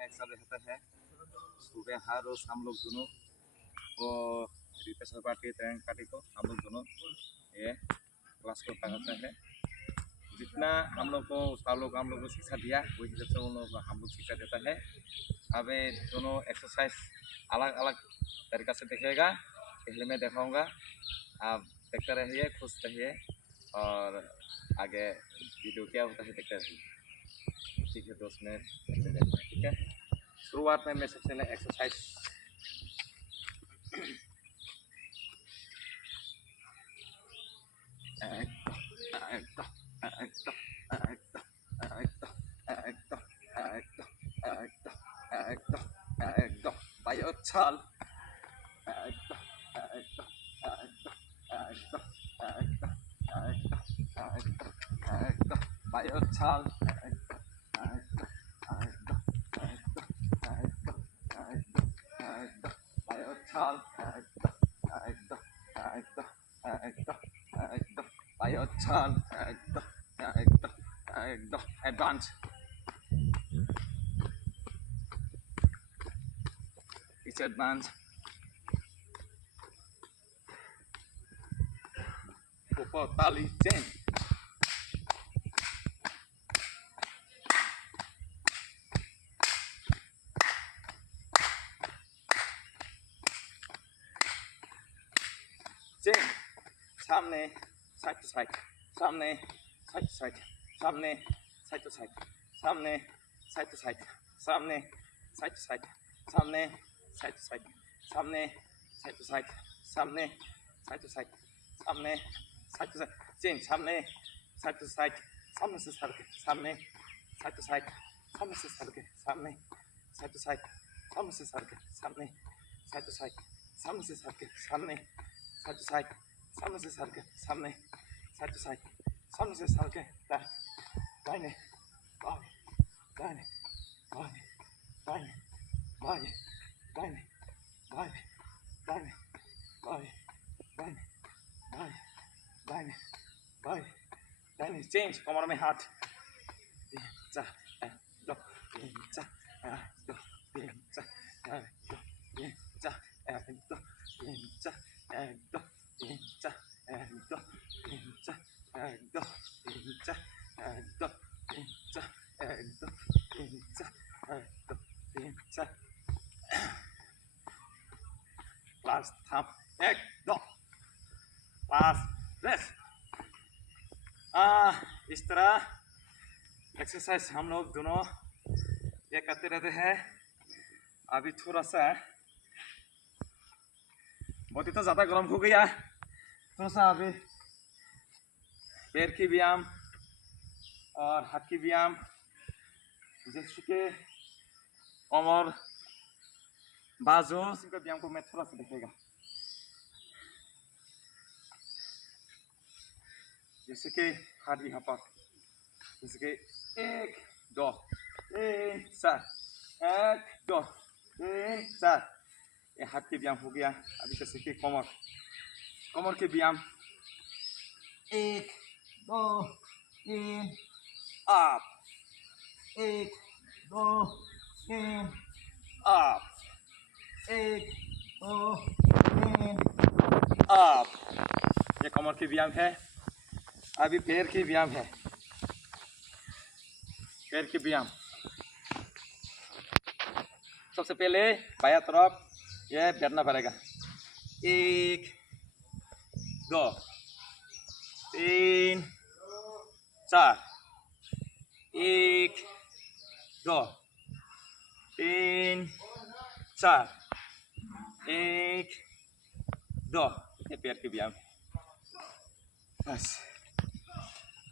में एक साथ रहता है। सुबह हर रोज हम लोग दोनों और रितेश पार्टी तरंग पार्टी को हम लोग दोनों ये क्लास को पढ़ाता है। जितना हम लोग को शिक्षा दिया वही हिसाब से उन लोग हम लोग शिक्षा देता है। अब ये दोनों एक्सरसाइज अलग अलग तरीका से देखेगा। पहले मैं दिखाऊंगा, आप देखते रहिए, खुश रहिए और आगे वीडियो क्या होता है देखते रहिए। ठीक है दोस्त, में ठीक है। शुरुआत में मैं सबसे पहले exercise Biochal. Biochal. Biochal. Advance. It's advanced. Tali chain. Chain. सामने side to side. सामने side to side. सामने side to side. सामने side to side. सामने side to side. सामने side to side. सामने side to side. सामने side to side. सामने side to side. Chain. सामने side to side. सामने से सड़के. सामने side to side. सामने से सड़के. सामने side to side. सामने से सड़के. सामने side to side. सामने से सड़के. सामने side to side. सामने से सड़के. सामने side to side. सामने से सड़के. दाहिने बाएं दाहिने बाएं दाहिने बाएं दाहिने बाएं दाहिने बाएं दाहिने बाएं दाहिने बाएं दाहिने। चेंज, कमर में हाथ. 3 4 1 2 3 4 1 2 3 4 1 2 3 4 1 2 3 4 1 2 3 4 1 2 3 4 1 2 3 4 1 2 3 4 1 2 3 4 1 2 3 4. Last time. 1 2. Last rest. इस तरह एक्सरसाइज हम लोग दोनों ये करते रहते हैं। अभी थोड़ा सा बहुत ही तो ज़्यादा गर्म हो गया, थोड़ा सा अभी पैर की व्यायाम और हाथ की व्यायाम जैसे कि कमर बाजू का व्यायाम को मैं थोड़ा सा देखेगा। जैसे कि हाथ यहाँ पर, जैसे कि 1 2 3 4 1 2 3 4, ये हाथ के व्यायाम हो गया। अभी जैसे कि कमर के व्यायाम 1 2 3 अप 1 2 3 अप 1 2 3 अप। ये कमर के व्यायाम है। अभी पैर की व्यायाम है। पैर की व्यायाम सबसे पहले बायां तरफ ये बैठना पड़ेगा। 1 2 3 4 1 2 3 4 1 2। ये पैर की व्यायाम बस।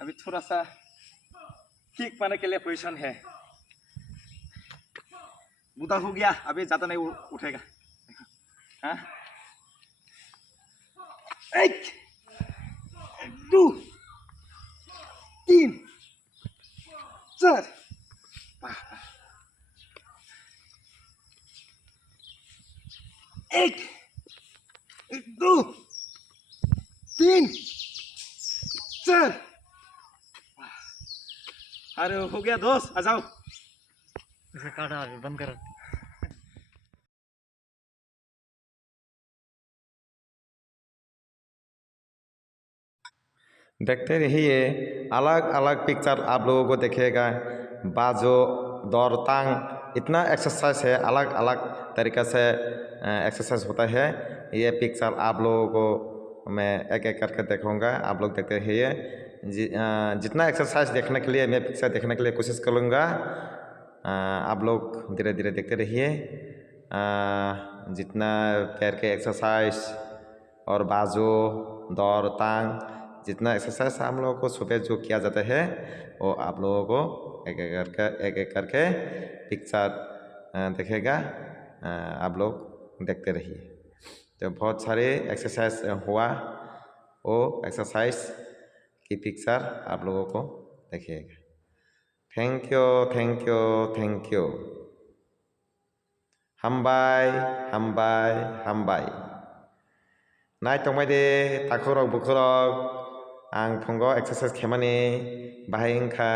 अभी थोड़ा सा किक मारने के लिए पोजीशन है। बुदा हो गया, अभी ज़्यादा नहीं उठेगा। हाँ, 1 2 3 4 1 2 3 4। अरे हो गया दोस्त, आ जाओ। इसका काटा अभी बंद कर। देखते रहिए, अलग अलग पिक्चर आप लोगों को दिखेगा। बाजू दौड़ टांग इतना एक्सरसाइज है, अलग अलग तरीक़े से एक्सरसाइज होता है। ये पिक्चर आप लोगों को मैं एक एक करके देखूँगा, आप लोग देखते रहिए। जितना एक्सरसाइज देखने के लिए मैं पिक्चर देखने के लिए कोशिश करूँगा, आप लोग धीरे धीरे देखते रहिए। जितना पैर के एक्सरसाइज और बाजू दौड़ टांग जितना एक्सरसाइज हम लोगों को सुबह जो किया जाता है, वो आप लोगों को एक एक करके पिक्चर देखेगा। आप लोग देखते रहिए। तो बहुत सारे एक्सरसाइज हुआ, वो एक्सरसाइज की पिक्चर आप लोगों को देखिएगा। Thank you, thank you, thank you. हामबाय, हामबाय, हामबाय। नाय तंबायदे ताखुरक बुखुरक आं फुंगाव एक्सारसाइज खालामनि बाहाय ओंखा।